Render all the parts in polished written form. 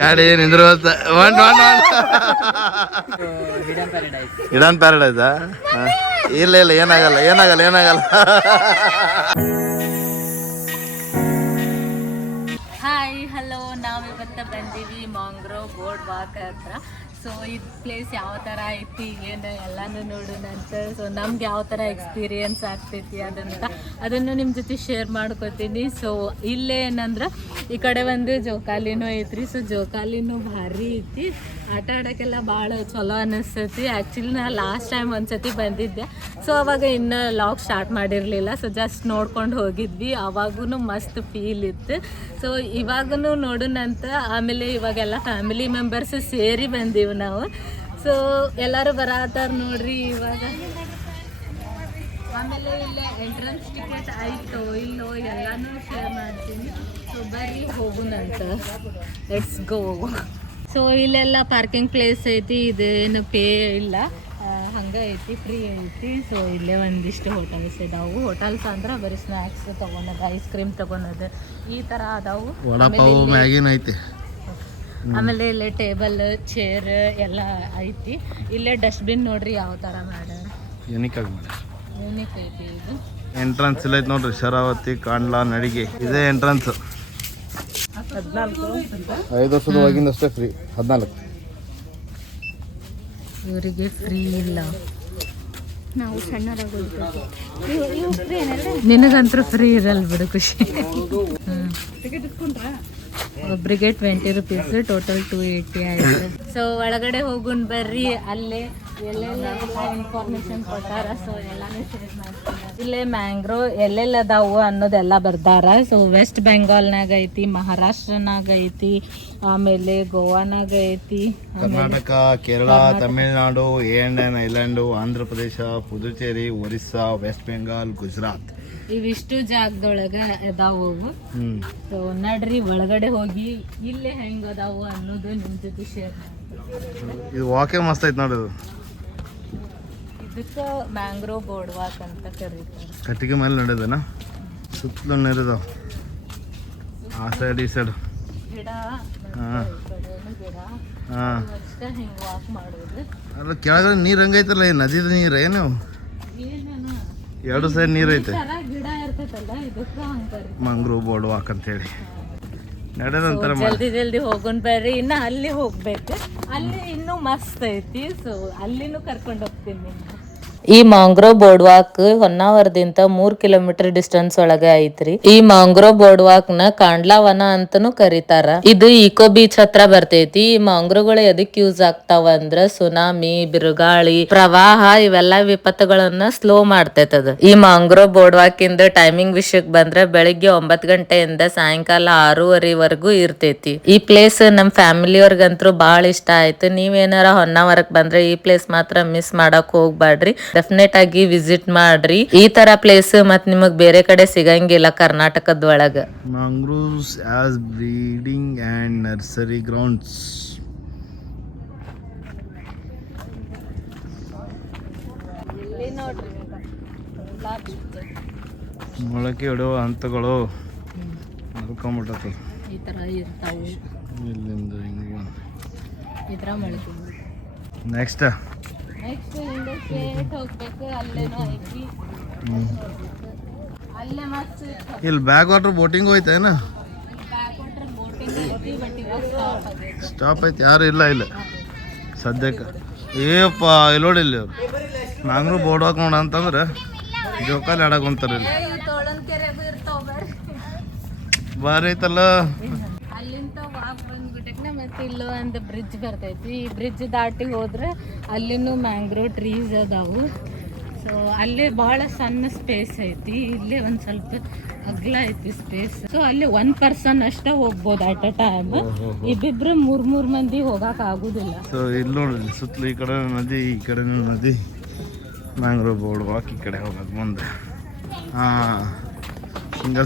ಗಾಡಿ ನಿಂದ್ರ ಹಿಡನ್ ಪ್ಯಾರಡೈಸಾ? ಇಲ್ಲ ಇಲ್ಲ, ಏನಾಗಲ್ಲ ಏನಾಗಲ್ಲ ಏನಾಗಲ್ಲ. ಹಾಯ್ ಹಲೋ, ನಾವಿವತ್ತು ಬಂದೀವಿ ಮ್ಯಾಂಗ್ರೋವ್ ಬೋರ್ಡ್ ವಾಕ್ ಹತ್ರ. ಸೊ ಇದು ಪ್ಲೇಸ್ ಯಾವ ಥರ ಐತಿ ಏನು ಎಲ್ಲನೂ ನೋಡೋಣಂತ. ಸೊ ನಮ್ಗೆ ಯಾವ ಥರ ಎಕ್ಸ್ಪೀರಿಯನ್ಸ್ ಆಗ್ತೈತಿ ಅದನ್ನು ನಿಮ್ಮ ಜೊತೆ ಶೇರ್ ಮಾಡ್ಕೋತೀನಿ. ಸೊ ಇಲ್ಲೇ ಏನಂದ್ರೆ ಈ ಕಡೆ ಒಂದು ಜೋಕಾಲಿನೂ ಐತ್ರಿ. ಸೊ ಜೋಕಾಲಿನೂ ಭಾರಿ ಐತಿ, ಆಟ ಆಡೋಕ್ಕೆಲ್ಲ ಭಾಳ ಚಲೋ ಅನ್ನಿಸ್ತೈತಿ. ಆ್ಯಕ್ಚುಲಿ ನಾ ಲಾಸ್ಟ್ ಟೈಮ್ ಒಂದ್ಸತಿ ಬಂದಿದ್ದೆ. ಸೊ ಅವಾಗ ಇನ್ನೂ ಲಾಗ್ ಸ್ಟಾರ್ಟ್ ಮಾಡಿರಲಿಲ್ಲ. ಸೊ ಜಸ್ಟ್ ನೋಡ್ಕೊಂಡು ಹೋಗಿದ್ವಿ, ಅವಾಗೂ ಮಸ್ತ್ ಫೀಲ್ ಇತ್ತು. ಸೊ ಇವಾಗೂ ನೋಡೋಣಂತ. ಆಮೇಲೆ ಇವಾಗೆಲ್ಲ ಫ್ಯಾಮಿಲಿ ಮೆಂಬರ್ಸ್ ಸೇರಿ ಬಂದೀವಿ ನಾವು. ಸೊ ಎಲ್ಲರೂ ಬರತ್ತಾರ ನೋಡ್ರಿ ಇವಾಗ. ಆಮೇಲೆ ಇಲ್ಲೇ ಎಂಟ್ರೆನ್ಸ್ ಟಿಕೆಟ್ ಆಯಿತು ಇಲ್ಲೋ ಎಲ್ಲನೂ ಶೇರ್ ಮಾಡ್ತೀನಿ. ಸೊ ಬರ್ರಿ ಹೋಗೋಣಂತ, ಲೆಟ್ಸ್ ಗೋ. ಸೊ ಇಲ್ಲೆಲ್ಲ ಪಾರ್ಕಿಂಗ್ ಪ್ಲೇಸ್ ಐತಿ, ಇದೇನು ಪೇ ಇಲ್ಲ, ಹಂಗೆ ಐತಿ, ಫ್ರೀ ಐತಿ. ಸೊ ಇಲ್ಲೇ ಒಂದಿಷ್ಟು ಹೋಟೆಲ್ಸ್ ಇದಾವು. ಹೋಟೆಲ್ಸ್ ಅಂದ್ರೆ ಬರೀ ಸ್ನ್ಯಾಕ್ಸ್ ತೊಗೊಳೋದು, ಐಸ್ ಕ್ರೀಮ್ ತೊಗೊಳೋದು ಈ ಥರ ಅದಾವು. ಆಮೇಲೆ ಇಲ್ಲೇ ಟೇಬಲ್ ಚೇರ್ ಎಲ್ಲ ಐತಿ. ಇಲ್ಲೇ ಡಸ್ಟ್ಬಿನ್ ನೋಡ್ರಿ ಯಾವ ಥರ ಮಾಡ್ಯಾರ, ಯೂನಿಕ್ ಐತಿ. ಇದು ಎಂಟ್ರೆನ್ಸ್ ಇಲ್ಲ ಐತಿ ನೋಡ್ರಿ, ಶರಾವತಿ ಕಾಂಡ್ಲಾ ನಡಿಗೆ ಇದೇ ಎಂಟ್ರೆನ್ಸ್. 5 ವರ್ಷದ ಒಳಗಿಂದಷ್ಟೇ ಫ್ರೀ, 14 ಇವರಿಗೆ ಫ್ರೀ ಇಲ್ಲ. ನಾವು ಸಣ್ಣರಾಗೋದು ನಿನಗಂತೂ ಫ್ರೀ ಇರಲ್ಲ ಬಿಡು ಖುಷಿ. ಒಬ್ರಿಗೆ 20 ರೂಪೀಸ್, ಟೋಟಲ್ 280 ಆಯ್ತು. ಸೊ ಒಳಗಡೆ ಹೋಗೋಣ ಬರ್ರಿ. ಅಲ್ಲೇ ಎಲ್ಲೆಲ್ಲ ಇನ್ಫಾರ್ಮೇಶನ್ ಕೊಟ್ಟಾರ. ಸೊ ಎಲ್ಲಾನು ಶೇರ್ ಮಾಡ್ತೀನಿ. ಇಲ್ಲೇ ಮ್ಯಾಂಗ್ರೋವ್ ಎಲ್ಲೆಲ್ಲ ಅದಾವು ಅನ್ನೋದೆಲ್ಲ ಬರ್ದಾರ. ಸೊ ವೆಸ್ಟ್ ಬೆಂಗಾಲ್ನಾಗ ಐತಿ, ಮಹಾರಾಷ್ಟ್ರನಾಗ ಐತಿ, ಆಮೇಲೆ ಗೋವಾನಾಗ ಐತಿ, ಕರ್ನಾಟಕ, ಕೇರಳ, ತಮಿಳುನಾಡು, ಏಂಡನ್ ಐಲ್ಯಾಂಡು, ಆಂಧ್ರ ಪ್ರದೇಶ, ಪುದುಚೇರಿ, ಒರಿಸ್ಸಾ, ವೆಸ್ಟ್ ಬೆಂಗಾಲ್, ಗುಜರಾತ್ ಇವಿಷ್ಟು ಜಾಗದೊಳಗೆ ಅದಾವು. ಸೊ ನಡ್ರಿ ಒಳಗಡೆ ಹೋಗಿ ಇಲ್ಲೇ ಹೆಂಗ ಅದಾವು ಅನ್ನೋದು ನಿಮ್ ಜೊತೆ ಶೇರ್ ಮಾಡ್ತೀನಿ. ಇದು ವಾಕೆ ಮಸ್ತ್ ಐತಿ ನೋಡಿ. ಇದಕ್ಕೆ ಮ್ಯಾಂಗ್ರೋವ್ ಬೋರ್ಡ್ ವಾಕ್ ಅಂತ ಕರೀತಾರೆ. ಕಟ್ಟಿಗೆ ಮೇಲೆ ನಡೆದನ, ಸುತ್ತಲೂ ನೀರಿದಾವ, ಆ ಸೈಡ್ ಈ ಸೈಡ್ ಗಿಡ ಗಿಡ ಅಷ್ಟೇ ಹಿಂಗೆ ವಾಕ್ ಮಾಡೋದು. ಅಲ್ಲ ಕೆಳಗಡೆ ನೀರು ಹಂಗೈತಲ್ಲ, ಈ ನದಿದ ನೀರು ಏನು ಎರಡು ಸೈಡ್ ನೀರು ಐತೆ. ಗಿಡ ಇರ್ತೈತಲ್ಲ, ಇದಕ್ಕೆ ಹಂಗೆ ಮ್ಯಾಂಗ್ರೋವ್ ಬೋರ್ಡ್ ವಾಕ್ ಅಂತೇಳಿ ನಡೆದಂತರ. ಜಲ್ದಿ ಹೋಗೋಣ ಬರ್ರಿ. ಇನ್ನು ಅಲ್ಲಿ ಹೋಗ್ಬೇಕು, ಅಲ್ಲಿ ಇನ್ನೂ ಮಸ್ತ್ ಐತಿ. ಸೊ ಅಲ್ಲಿನೂ ಕರ್ಕೊಂಡು ಹೋಗ್ತೀನಿ ನಿಮ್ಗೆ. ಈ ಮ್ಯಾಂಗ್ರೋವ್ ಬೋರ್ಡ್ ವಾಕ್ ಹೊನ್ನಾವರದಿಂದ 3 ಕಿಲೋಮೀಟರ್ ಡಿಸ್ಟೆನ್ಸ್ ಒಳಗೆ ಐತ್ರಿ. ಈ ಮ್ಯಾಂಗ್ರೋವ್ ಬೋರ್ಡ್ ವಾಕ್ ನ ಕಾಂಡ್ಲಾ ವನ ಅಂತಾನೂ ಕರೀತಾರ. ಇದು ಇಕೋ ಬೀಚ್ ಹತ್ರ ಬರ್ತೈತಿ. ಈ ಮ್ಯಾಂಗ್ರೋವ್ಗಳು ಎದಕ್ ಯೂಸ್ ಆಗ್ತಾವ ಅಂದ್ರ ಸುನಾಮಿ, ಬಿರುಗಾಳಿ, ಪ್ರವಾಹ ಇವೆಲ್ಲ ವಿಪತ್ತುಗಳನ್ನ ಸ್ಲೋ ಮಾಡ್ತೈತದ. ಈ ಮ್ಯಾಂಗ್ರೋವ್ ಬೋರ್ಡ್ ವಾಕ್ ಇಂದ ಟೈಮಿಂಗ್ ವಿಷಯಕ್ಕೆ ಬಂದ್ರೆ ಬೆಳಿಗ್ಗೆ 9 ಗಂಟೆಯಿಂದ ಸಾಯಂಕಾಲ 6:30 ಇರ್ತೈತಿ. ಈ ಪ್ಲೇಸ್ ನಮ್ ಫ್ಯಾಮಿಲಿಯವ್ರಿಗಂತೂ ಬಾಳ ಇಷ್ಟ ಆಯ್ತು. ನೀವೇನಾರ ಹೊನ್ನಾವರಕ್ ಬಂದ್ರೆ ಈ ಪ್ಲೇಸ್ ಮಾತ್ರ ಮಿಸ್ ಮಾಡಕ್ ಹೋಗ್ಬ್ಯಾಡ್ರಿ. ಡೆಫಿನೆಟ್ ಆಗಿ ವಿಸಿಟ್ ಮಾಡ್ರಿ. ಈ ತರ ಪ್ಲೇಸ್ ಮತ್ ನಿಮಗ್ ಬೇರೆ ಕಡೆ ಸಿಗಂಗಿಲ್ಲ ಕರ್ನಾಟಕದೊಳಗ. Mangroves as breeding and nursery grounds. ಮೊಳಕೆ ಹೊಡೆಯುವ ಹಂತಗಳು ಮಲ್ಕೊಂಡ್ಬಿಟ್ಟದ. ಈ ತರ ಇರ್ತಾವು, ಇಲ್ಲಿಂದ ಹಿಂಗೆ ಈ ತರ ಮೊಳಕೆ. ನೆಕ್ಸ್ಟ್ ಹಿಂದೆ ಸ್ಟ್ರೇಟ್ ಹೋಗ್ಬೇಕು, ಅಲ್ಲೇನೋ ಐತಿ. ಅಲ್ಲೇ ಮಸ್ತ್ ಇಲ್ಲಿ ಬ್ಯಾಕ್ ವಾಟರ್ ಬೋಟಿಂಗ್ ಹೋಯ್ತೇನ? ಬ್ಯಾಕ್ ವಾಟರ್ ಬೋಟಿಂಗ್ ಐತಿ, ಬಟ್ ಇವಾಗ ಸ್ಟಾಪ್ ಆಗೈತಿ. ಸ್ಟಾಪ್ ಐತಿ, ಯಾರು ಇಲ್ಲ ಇಲ್ಲ ಸದ್ಯಕ್ಕೆ. ಏಪ್ಪ ಇಲ್ಲಿ ನೋಡಿ, ಇಲ್ಲಿ ಅವ್ರು ಮ್ಯಾಂಗ್ರೋವ್ ಬೋರ್ಡ್ ವಾಕ್ ನೋಡ ಅಂತಂದ್ರೆ ಜೋಕಾಲಿ ಆಡಕ್ ಹೊಂತಾರೆ. ಇಲ್ಲಿ ತೋಳನ್ಕೆರೆಗೂ ಇರ್ತಾವ ಬರ್ರಿ, ಬಾರಿ ಐತಲ್ಲ. ಅಲ್ಲಿಂದ ವಾಕ್ ಬಂದ್ಬಿಟ್ಟೆ ಮತ್ತೆ ಇಲ್ಲೋ ಒಂದು ಬ್ರಿಡ್ಜ್ ಬರ್ತೈತಿ. ಈ ಬ್ರಿಡ್ಜ್ ದಾಟಿ ಹೋದ್ರೆ ಅಲ್ಲಿನೂ ಮ್ಯಾಂಗ್ರೋವ್ ಟ್ರೀಸ್ ಅದಾವು. ಸೊ ಅಲ್ಲಿ ಭಾಳ ಸಣ್ಣ ಸ್ಪೇಸ್ ಐತಿ, ಇಲ್ಲೇ ಒಂದು ಸ್ವಲ್ಪ ಅಗ್ಲ ಐತಿ ಸ್ಪೇಸ್. ಸೊ ಅಲ್ಲಿ 1 ಪರ್ಸನ್ ಅಷ್ಟೇ ಹೋಗ್ಬೋದು ಅಟ್ ಅ ಟೈಮ್. ಇಬ್ಬಿಬ್ರು 3 ಮಂದಿ ಹೋಗಕ್ ಆಗುದಿಲ್ಲ. ಸೊ ಇಲ್ಲಿ ನೋಡಿ, ಸುತ್ತಲೂ ಈ ಕಡೆ ನದಿ, ಈ ಕಡೆ ನದಿ, ಮ್ಯಾಂಗ್ರೋವ್ ಬೋರ್ಡ್ ವಾಕ್ ಈ ಕಡೆ ಹೋಗೋದು ಮುಂದೆ.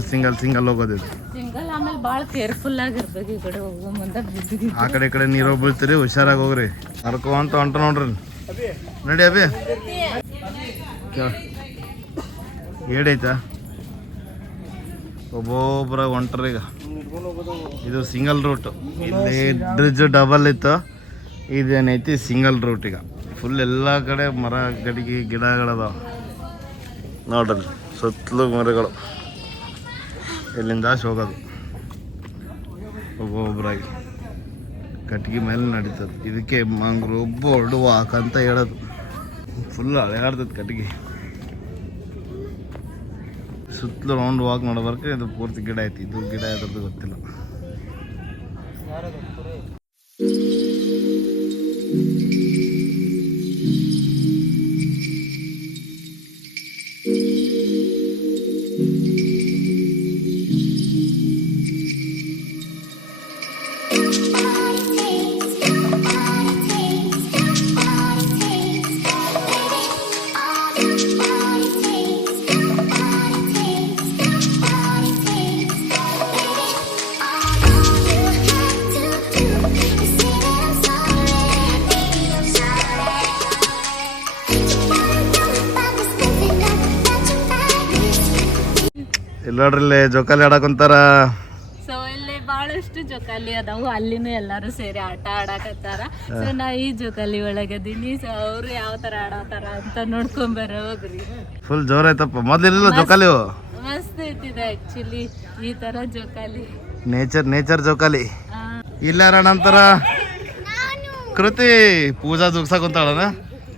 ಸಿಂಗಲ್ ಹೋಗೋದಿಲ್ಲ, ಸಿಂಗಲ್. ಆಮೇಲೆ ಭಾಳ ಕೇರ್ಫುಲ್ ಆಗಿರ್ಬೇಕು ಈ ಕಡೆ ಹೋಗೋ ಮುಂದೆ. ಆ ಕಡೆ ಈ ಕಡೆ ನೀರು ಬೀಳ್ತೀರಿ, ಹುಷಾರಾಗಿ ಹೋಗ್ರಿ. ಹರ್ಕೊಂತ ಹೊಂಟ ನೋಡ್ರಿ. ನಡಿ ಅಭಿ, ಏಡೈತಾ? ಒಬ್ಬೊಬ್ಬರಾಗ ಹೊಂಟ್ರಿ ಈಗ. ಇದು ಸಿಂಗಲ್ ರೂಟ್, ಇಲ್ಲಿ ಬ್ರಿಡ್ಜ್ ಡಬಲ್ ಇತ್ತು, ಇದೇನೈತಿ ಸಿಂಗಲ್ ರೂಟ್. ಈಗ ಫುಲ್ ಎಲ್ಲ ಕಡೆ ಮರ ಗಡಿಗೆ ಗಿಡಗಳದಾವ ನೋಡ್ರಿ, ಸುತ್ತಲೂ ಮರಗಳು. ಇಲ್ಲಿಂದ ಹೋಗೋದು ಒಬ್ಬೊಬ್ಬರಾಗಿ ಕಟ್ಗೆ ಮೇಲೆ ನಡೀತದೆ. ಇದಕ್ಕೆ ಮ್ಯಾಂಗ್ರೋವ್ ಬೋರ್ಡ್ ವಾಕ್ ಅಂತ ಹೇಳೋದು. ಫುಲ್ ಹಳೆಯಾಡ್ತದೆ ಕಟ್ಗೆ, ಸುತ್ತಲೂ ರೌಂಡ್ ವಾಕ್ ಮಾಡೋಬರ್ಕೆ ಇದು ಪೂರ್ತಿ ಗಿಡ ಐತಿ. ಇದು ಗಿಡ ಯಾವ್ದು ಗೊತ್ತಿಲ್ಲ. ಇಲ್ಲಿ ನೋಡ್ರಿ ಜೋಕಾಲಿ ಆಡಕಂತಾರ. ಸೊ ಇಲ್ಲಿ ಬಹಳಷ್ಟು ಜೋಕಾಲಿ ಅದಾವು, ಅಲ್ಲಿನೂ ಎಲ್ಲಾರು ಸೇರಿ ಆಟ ಆಡಕತ್ತಾರ. ಸೊ ನಾ ಈ ಜೋಕಾಲಿ ಒಳಗದೀನಿ. ಸೊ ಅವ್ರು ಯಾವ ತರ ಆಡತಾರ ಅಂತ ನೋಡ್ಕೊಂಬರ ಹೋಗ್ರಿ. ಫುಲ್ ಜೋರ್ ಐತಪ್ಪ. ಮೊದ್ಲಿಲ್ಲ ಜೋಕಾಲಿ, ಮಸ್ತ್ ಐತಿದೆ ಆಕ್ಚುಲಿ ಈ ತರ ಜೋಕಾಲಿ. ನೇಚರ್ ಜೋಕಾಲಿ. ಇಲ್ಲಾರ ನಂತರ ಕೃತಿ ಪೂಜಾ ದುಗ್ಸಕ್ ಕುಂತಾಳನ.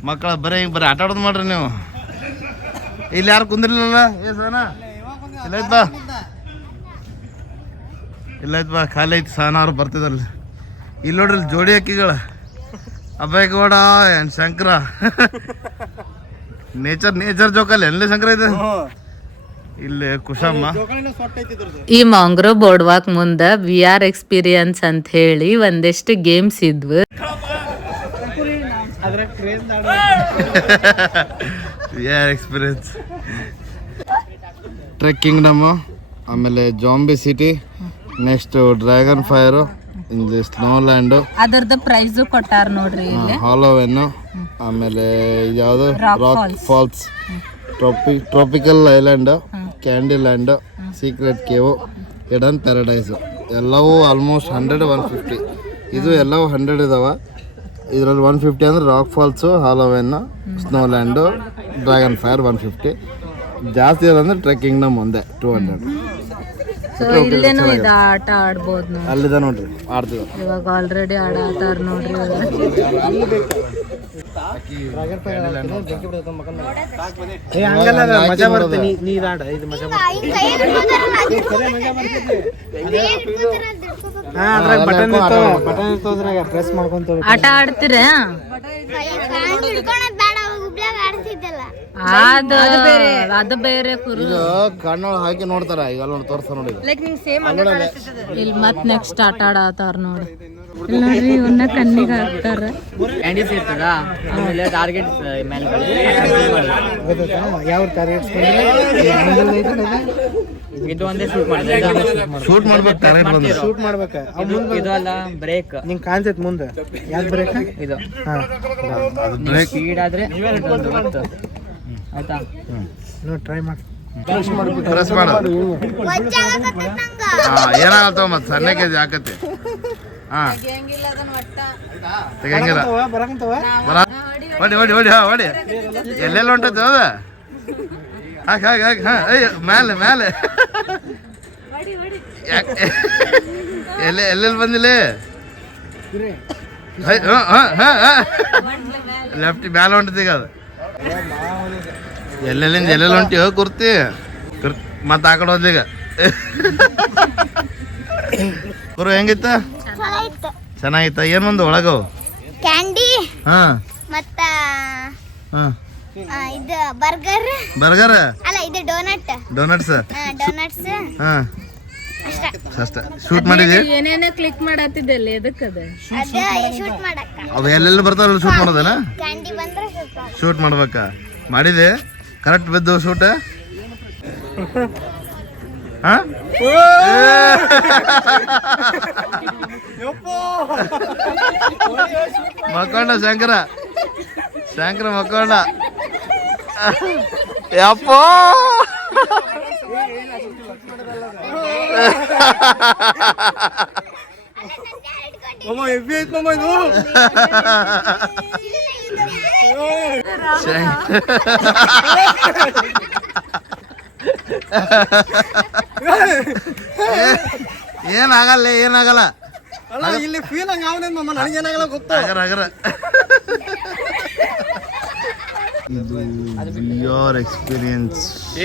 ಮಕ್ಕಳ ಬರೀ ಆಟ ಆಡೋದು ಮಾಡ್ರಿ ನೀವು. ಇಲ್ಲಿ ಯಾರು ಕುಂದಿರ್ಲಿಲ್ಲ. ಇಲ್ಲ ಬಾ ಖಾಲಿ ಐತಿ. ಸಹನ ಅವ್ರು ಬರ್ತಿದ್ರಲ್ಲಿ. ಇಲ್ಲಿ ನೋಡ್ರಿ ಜೋಡಿ ಅಕ್ಕಿಗಳ ಅಭಯ್ ಗೌಡ ಏನ್ ಶಂಕರ. ನೇಚರ್ ಜೋಕಾಲಿ ಎಲ್ಲಿ ಶಂಕರ ಇದೆ. ಇಲ್ಲಿ ಕುಶಮ್ಮ. ಈ ಮ್ಯಾಂಗ್ರೋವ್ ಬೋರ್ಡ್ ವಾಕ್ ಮುಂದ VR ಎಕ್ಸ್ಪೀರಿಯನ್ಸ್ ಅಂತ ಹೇಳಿ ಒಂದಿಷ್ಟು ಗೇಮ್ಸ್ ಇದ್ವು. VR ಎಕ್ಸ್ಪೀರಿಯನ್ಸ್, ಟ್ರೆಕ್ಕಿಂಗ್ ಡಮ್ಮು, ಆಮೇಲೆ zombie city, next dragon fire, ಇಲ್ಲಿ ಸ್ನೋ ಲ್ಯಾಂಡು, ಅದರದ ಪ್ರೈಸ್ ಕೊಟ್ಟಾರ ನೋಡ್ರಿ ಇಲ್ಲಿ. ಹಾಲೋವೆನ್ನು, ಆಮೇಲೆ ಯಾವುದು rock falls, tropical island, candy land, secret cave, hidden paradise. ಎಲ್ಲವೂ ಆಲ್ಮೋಸ್ಟ್ 100-150. ಇದು ಎಲ್ಲವೂ 100 ಇದಾವ. ಇದರಲ್ಲಿ 150 ಅಂದ್ರೆ rock falls, Halloween, snow land, dragon fire 150. ಜಾಸ್ತಿ ಇರೋದಂದ್ರೆ ಟ್ರೆಕ್ಕಿಂಗ್ ನಮ್ಮ ಒಂದೇ 200. ಇಲ್ಲೇನು ಇದು ಆಟ ಆಡ್ಬೋದು ನೋಡಿ. ಅಲ್ಲಿದೆ ನೋಡ್ರಿ ಆಡ್ತಿದ. ಇವಾಗ ಆಲ್ರೆಡಿ ಆಡತಾರ ನೋಡ್ರಿ. ಮಜಾ ಬರುತ್ತೆ. ಆಟ ಆಡ್ತೀರ? ಅದು ಬೇರೆ ಇದು ಕಣ್ಣೊಳಗೆ ಹಾಕಿ ನೋಡ್ತಾರ. ಈಗ ಅಲ್ಲಿ ತೋರ್ಸ ನೋಡಿ. ಇಲ್ಲಿ ಮತ್ ನೆಕ್ಸ್ಟ್ ಆಟ ಆಡತಾರ ನೋಡಿ. ಇಲ್ಲಿ ನೋಡ್ರಿ ಇವನ್ನ ಕಣ್ಣಿಗೆ ಹಾಕ್ತಾರ. ಯಾವ ಟಾರ್ಗೆಟ್ಸ್ ಇದು ಒಂದೇ ಶೂಟ್ ಮಾಡ್ಬೇಕು. ಟಾರ್ಗೆಟ್ ಬಂದು ಶೂಟ್ ಮಾಡ್ಬೇಕು. ಇದು ಅಲ್ಲ ಬ್ರೇಕ್ ನಿಂಗೆ ಕಾಣ್ತೈತೆ ಮುಂದೆ. ಯಾವ್ದು ಬ್ರೇಕ್ ಇದು? ಬ್ರೇಕ್ ಸ್ಪೀಡ್ ಆದ್ರೆ ಆಯ್ತಾ? ನೋಡಿ ಟ್ರೈ ಮಾಡಿ. ಪ್ರೆಸ್ ಮಾಡು. ಏನಾಗತ್ತವ ಮತ್ತೆ ಸಣ್ಣಕ್ಕೆ ಹಾಕತ್ತೆ. ತೆಗಿಯಂಗಿಲ್ಲ. ಹೊಡಿ ಎಲ್ಲೆಲ್ಲ ಹೊಂಟೈತೆ ಅದ. ಹಾಕಿ ಮೇಲೆ ಎಲ್ಲೆಲ್ಲಿ ಬಂದಿಲ್ಲ. ಲೆಫ್ಟ್ ಮ್ಯಾಲೆ ಹೊಂಟೈತಿ. ಈಗ ಅದು ಎಲ್ಲೆಲ್ಲಿ ಹೊಂಟಿ ಕುರ್ತಿ ಮತ್ತೆ ಆ ಕಡೆ ಹೋದ್ಲಿ. ಈಗ ಕುರು ಹೆಂಗಿತ್ತ? ಚೆನ್ನಾಗಿತ್ತ. ಏನ್ ಬಂದು ಒಳಗವು? ಕ್ಯಾಂಡಿ ಹಾ ಮತ್ತ ಹಾ ಇದು ಬರ್ಗರ್ ಅಲ್ಲ ಇದು ಡೋನಟ್ಸ್. ಹಾ ಅಷ್ಟೇ. ಶೂಟ್ ಮಾಡಿದಿ? ಏನೇನ ಕ್ಲಿಕ್ ಮಾಡತ್ತಿದ್ದಲ್ಲಿ ಎದಕ್ಕದ? ಶೂಟ್ ಮಾಡಕ್ಕ ಅವು ಎಲ್ಲೆಲ್ಲ ಬರ್ತಾವಲ್ಲ ಶೂಟ್ ಮಾಡೋದನ? ಕ್ಯಾಂಡಿ ಬಂದ್ರೆ ಶೂಟ್ ಮಾಡ್ಬೇಕಾ? ಮಾಡಿದೆ ಕರೆಕ್ಟ್ ಬಿದ್ದು ಶೂಟ್? ಹಾ ಮಕ್ಕೊಂಡ ಶಂಕರ ಮಕ್ಕೊಂಡ. ಯಪ್ಪ ಮಾಮ ಹೆವಿ ಐತ್ ಮಾಮ ಇದು. ಏನಾಗಲ್ಲ ಏನಾಗಲ್ಲ. ಅಲ್ಲ ಇಲ್ಲಿ ಫೀಲ್ ಹಂಗ ಅವನೇನ್ ಮಾಮ, ನನಗೇನಾಗಲ್ಲ ಗೊತ್ತಾ. ಅಗರ ಇದು ಯೋರ್ ಎಕ್ಸ್ಪೀರಿಯನ್ಸ್.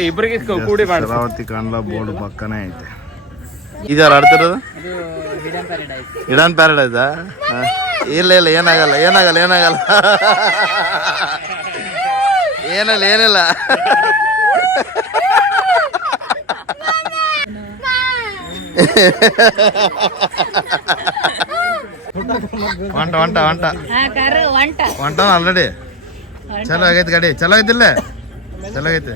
ಇಬ್ಬರಿಗೆ ಕೂಡಿ ಶರಾವತಿ ಕಾಂಡ್ಲಾ ಬೋರ್ಡ್ ಪಕ್ಕನೇ ಐತೆ. ಇದ್ಯಾರು ಆಡ್ತಿರೋದು? ಹಿಡನ್ ಪ್ಯಾರಡೈಸಾ? ಇಲ್ಲ ಇಲ್ಲ ಏನಾಗಲ್ಲ ಏನಾಗಲ್ಲ ಏನಾಗಲ್ಲ ಏನಿಲ್ಲ ಏನಿಲ್ಲ. ಹೊಂಟ ಹೊಂಟ ಹೊಂಟ ಹೊಂಟ ಆಲ್ರೆಡಿ. ಚಲೋ ಆಗೈತಿ ಗಾಡಿ, ಚಲೋ ಐತಿಲ್ಲ? ಚಲೋ ಆಗೈತಿ.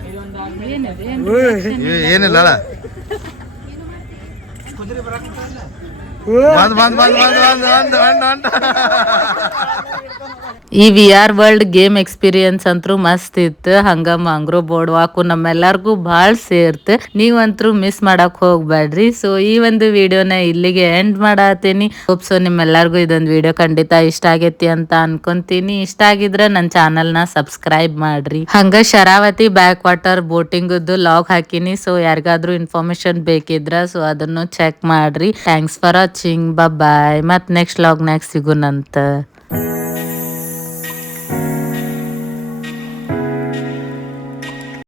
ಏನಿಲ್ಲ ಅಲ್ಲ. ಈ we are world game experience ಅಂತೂ ಮಸ್ತ್ ಇತ್ತು. ಹಂಗ ಮಾಂಗ್ರೋ ಬೋರ್ಡ್ ವಾಕು ನಮ್ಮೆಲ್ಲರಿಗೂ ಭಾಳ ಸೇರ್ತು. ನೀವಂತರೂ ಮಿಸ್ ಮಾಡಕ್ ಹೋಗ್ಬೇಡ್ರಿ. ಸೊ ಈ ಒಂದು ವಿಡಿಯೋನ ಇಲ್ಲಿಗೆ ಎಂಡ್ ಮಾಡತ್ತೀನಿ. ಹೋಪ್ ಸೊ ನಿಮ್ಮೆಲ್ಲರಿಗೂ ಇದೊಂದು ವಿಡಿಯೋ ಖಂಡಿತ ಇಷ್ಟ ಆಗೈತಿ ಅಂತ ಅನ್ಕೊಂತೀನಿ. ಇಷ್ಟ ಆಗಿದ್ರೆ ನನ್ನ ಚಾನಲ್ನ ಸಬ್ಸ್ಕ್ರೈಬ್ ಮಾಡ್ರಿ. ಹಂಗ ಶರಾವತಿ ಬ್ಯಾಕ್ ವಾಟರ್ ಬೋಟಿಂಗದ್ದು ಲಾಗ್ ಹಾಕಿನಿ. ಸೊ ಯಾರಿಗಾದ್ರೂ ಇನ್ಫಾರ್ಮೇಶನ್ ಬೇಕಿದ್ರ ಸೊ ಅದನ್ನು ಚೆಕ್ ಮಾಡ್ರಿ. Thanks for watching. ಬಾಯ್. ಮತ್ ನೆಕ್ಸ್ಟ್ ಲಾಗ್ನಾಗ ಸಿಗುನಂತ.